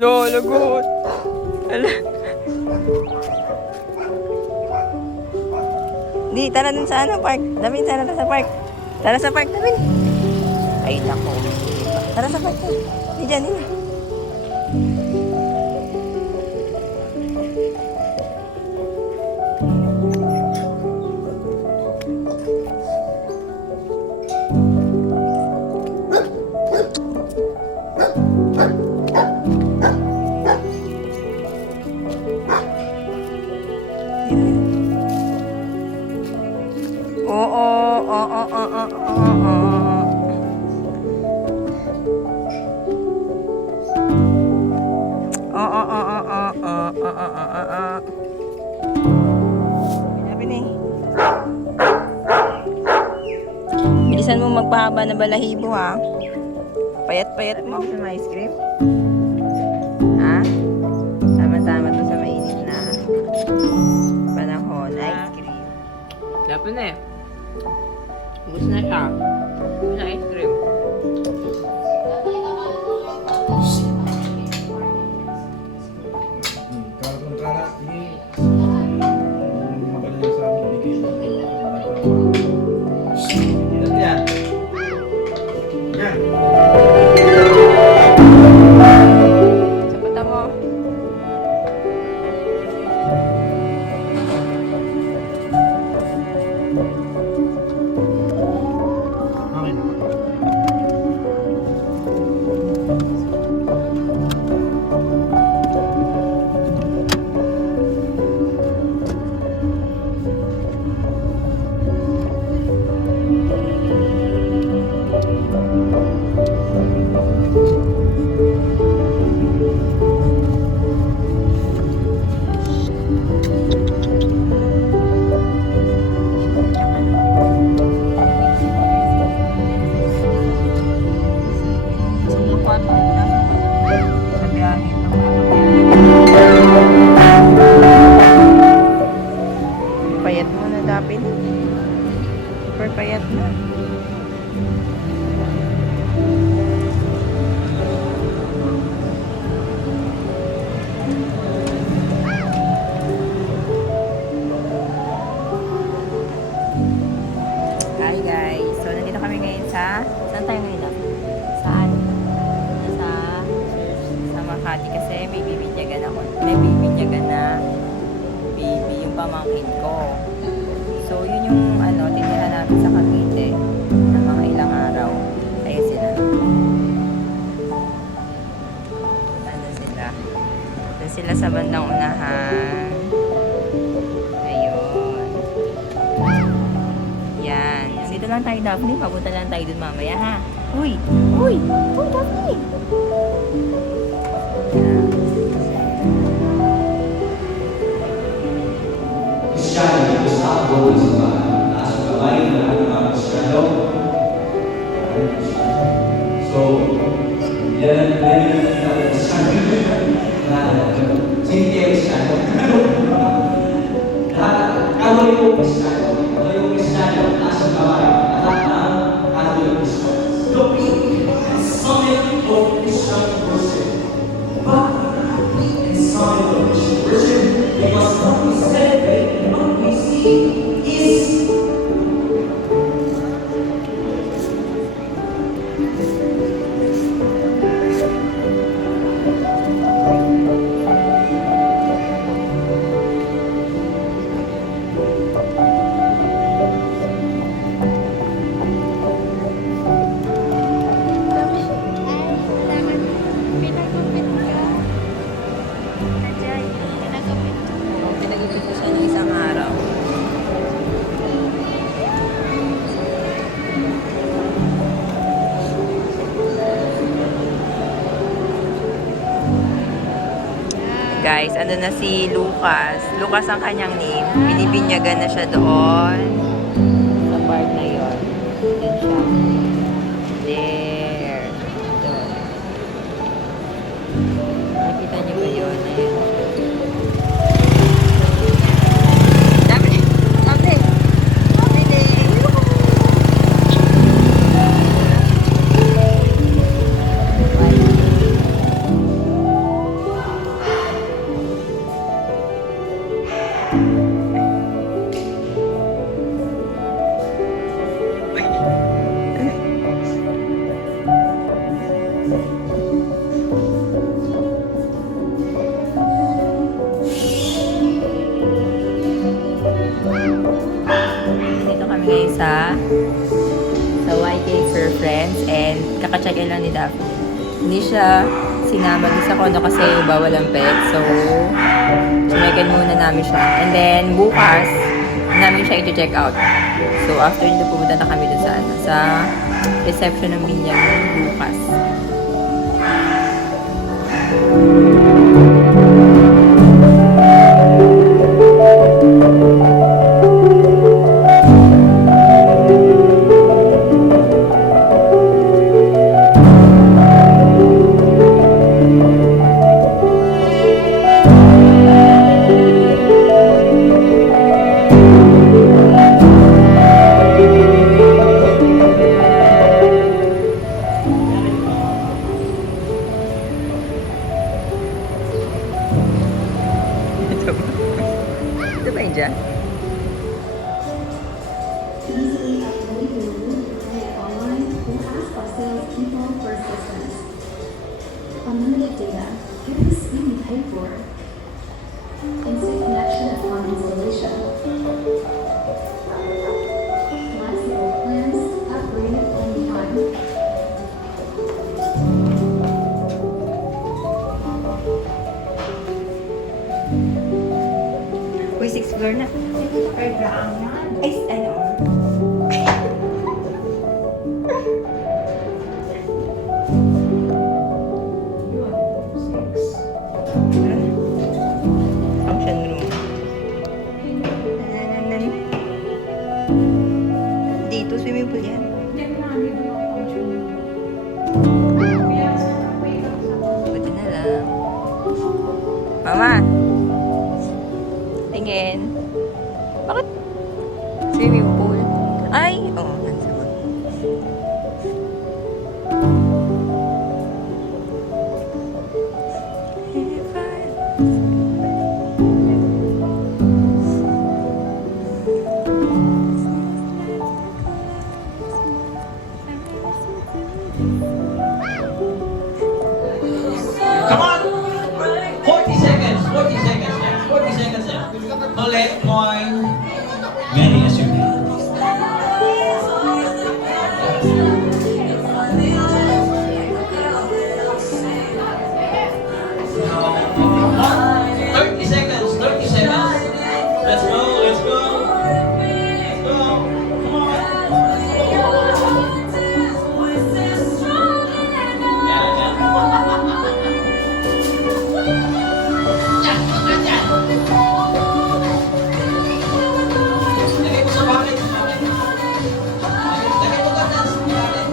Lagot. Ala. Di, tara dun sa ano, park. Damin, tara sa park. Tara sa park, Damin. Ay, nako. Tara sa park. Di dyan, di na. Bilisan mo magpahaba na balahibo, ha? Payat-payat mo. Sa ice cream? Ha? Tama-tama to sa mainit na panahon. Ice cream. Dapat na eh. Gusto na siya. Gusto na ice cream. Kalau kontrara ini makanan sa amin bigay yan. Yan. Sapata mo. Okay na. Sa biyahe. Payat mo na dapat. Super payat na. Hi guys. So nandito kami ngayon sa... Saan tayo ngayon? Saan? Sa Makati kasi may bibinyagan ako. May bibinyagan na baby yung pamangkin ko. So yun yung ano, tinira namin sa Cavite ng mga ilang araw. Ayun sila. Ano sila? Doon sila sa bandang unahan. Ayun. Yan. So ito lang tayo, Daphne. Papunta lang tayo dun mamaya, ha? Uy! Uy! Uy, Daphne! Kristiano, Gustavo Gomes, nasa kamay ng ating mga Kristiano. So, yan ang Kristiano na hindi Kristiano. Kawal yung Kristiano, kawal yung Kristiano, nasa kamay at ang ating Kristiano. The peak and summit of Christian worship. But the peak and summit of Christian worship, we must not be celebrated. Is pinagipit ko siya ng isang araw. Guys, ano na si Lucas. Lucas ang kanyang name. Binibinyagan na siya doon. Sa part na yun. Yun siya. There. Doon. Nakita niyo ba yun? Ayan. Dami! Dami! Dami! Kaka-check-in lang ni Daphne. Hindi siya sinama din sa condo kasi bawal ang pet. So, check-in muna namin siya. And then, bukas, namin siya i-check out. So, after nito, pumunta na kami dun sa reception ng Binyag bukas. Ito ba yun dyan? Easily upload your room credit online or ask our salespeople for assistance. Unlimited data, it is being paid for. Instant connection upon installation. Flexible plans, upgraded anytime. Uy, 6th floor na. Ay, ano? Function room. Dito, swimming pool yan. Buti na lang. Mama! Tingin. Bakit? Swimming pool. Ay! Oo, oh, nansagot. Come on! 40 seconds, 40 seconds left, 40 seconds left. Ulit, Moin. Many as you can. 30 seconds, 30 seconds. Let's go, let's go. Let's go. Come on. Lagay mo sa bucket. Lagay mo ka sa bucket.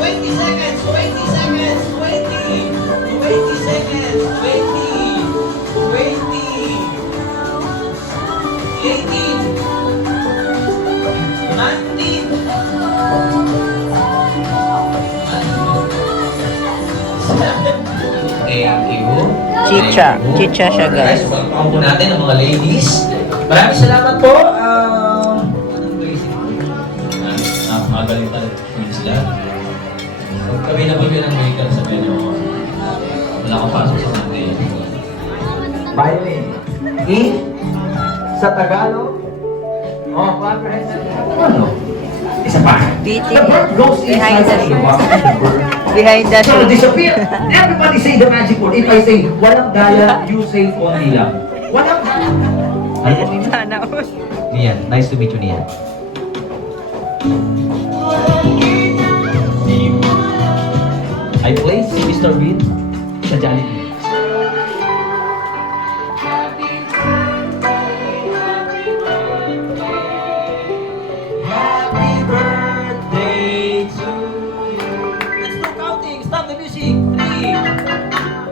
20 seconds, 20 seconds, 20. 20 seconds, 20. 20. 18. 19. Thank you. Chicha. Chicha siya, guys. Welcome po natin ang mga ladies. Maraming salamat po. Magaling pa rin sila. Pag kami nabag yun ang vehicle sa menu, wala akong pasok sa Monday. Violin. E sa Tagalog. Oh, comprehensive. Ano? Isa pa. Beating The bird goes behind inside the the box. The bird Behind the so disappear. Everybody say the magic word. If I say walang daya, you say only lang. Walang daya. Ano po yun? Sana all. Nian, nice to meet you, Nian. I play si Mr. Bean sa Jollibee. Happy birthday to you. Let's go counting. Stop the music. 3.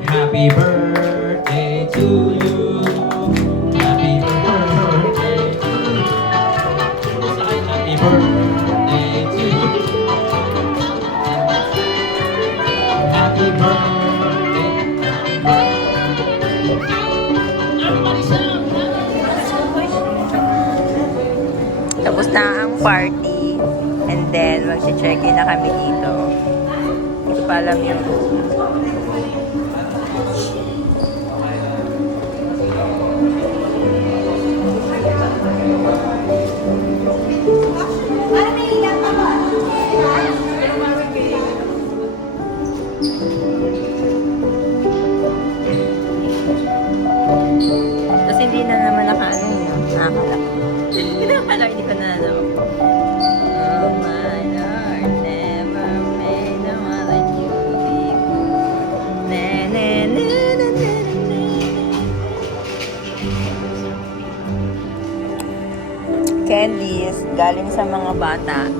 Happy birthday to you. Happy birthday to you. Happy birthday to you. Happy birthday. Everybody sing. Tapos na ang party. And then, mag-check-in na kami dito. Hindi ko pa alam yung room. Alam, hindi ko na alam. Oh my Lord, never made no one like you before. Na na na na na na. Candies, galing sa mga bata.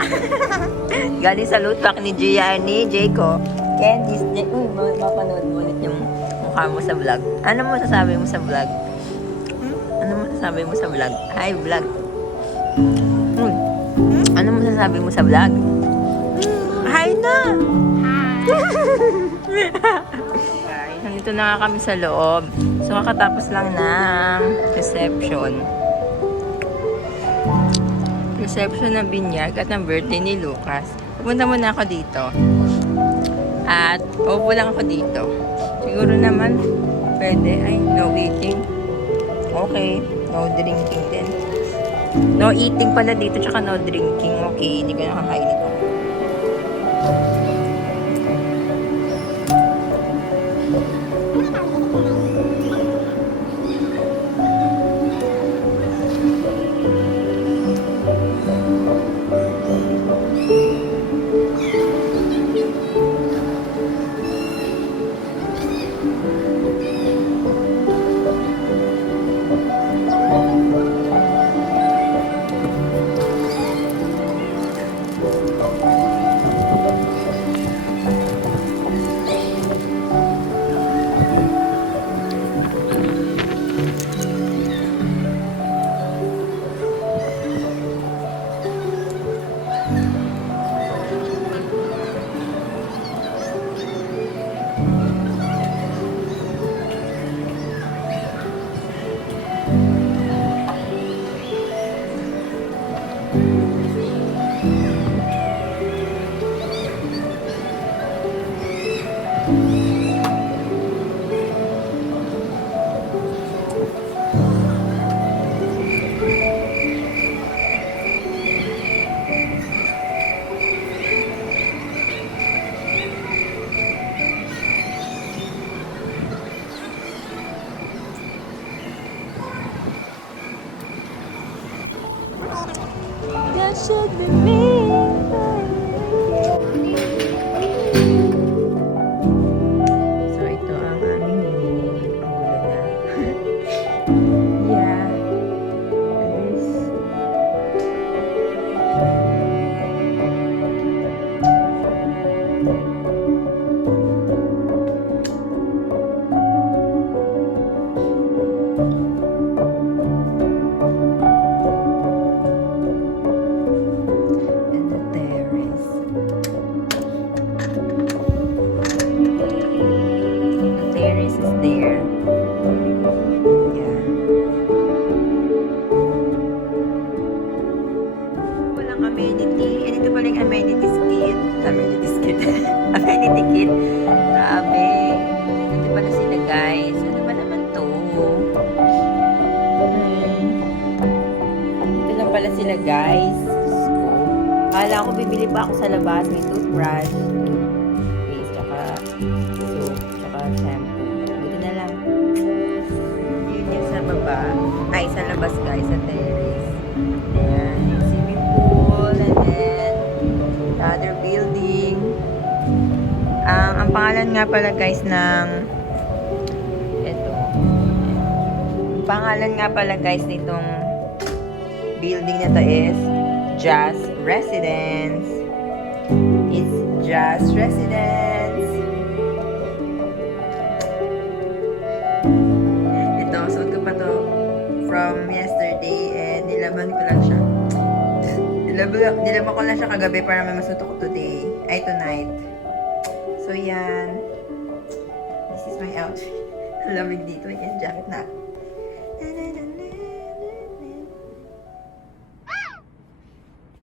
Galing sa loot pack ni Gia ni Jayco. Candies, uy, mapanood mo ulit yung mukha mo sa vlog. Ano mo sasabi mo sa vlog? Ano mo sasabi mo sa vlog? Hi, vlog. Ano mo sasabi mo sa vlog? Hi na! Guys, nandito na nga kami sa loob. So, kakatapos lang ng reception ng binyag at ng birthday ni Lucas. Pupunta muna ako dito. At upo lang ako dito. Siguro naman pwede. Ay, no eating. Okay. No drinking din. No eating pala dito, tsaka no drinking. Okay, hindi ko nakakain ito. That should be me. So, ito ang aming mini. Ang gulo na. Yeah. This. And the terrace. The terrace is there. Yeah. Walang amenity. And ito pala yung amenities kit. Amenities kit. Amenity kit. Grabe. Ito pala sila guys. Ano ba naman to? Ito lang pala sila guys. Diyos ko. Akala ko bibili pa ako sa labas. May toothbrush, toothpaste, tsaka soap, tsaka shampoo. Buti na lang. Yun yung sa baba. Ay, sa labas guys, sa terrace. Ayan, yung swimming pool, and then the other building. Ang pangalan nga pala guys ng ito. Ang pangalan nga pala guys nitong building na to is Jazz Residence. It's Jazz Residence. Ito, suot ko pa to from yesterday and nilaban ko lang siya. Nilaban ko lang siya kagabi para may masuot ko today. Ay, tonight. So, yan. This is my outfit. Ang lamig dito. May jacket na.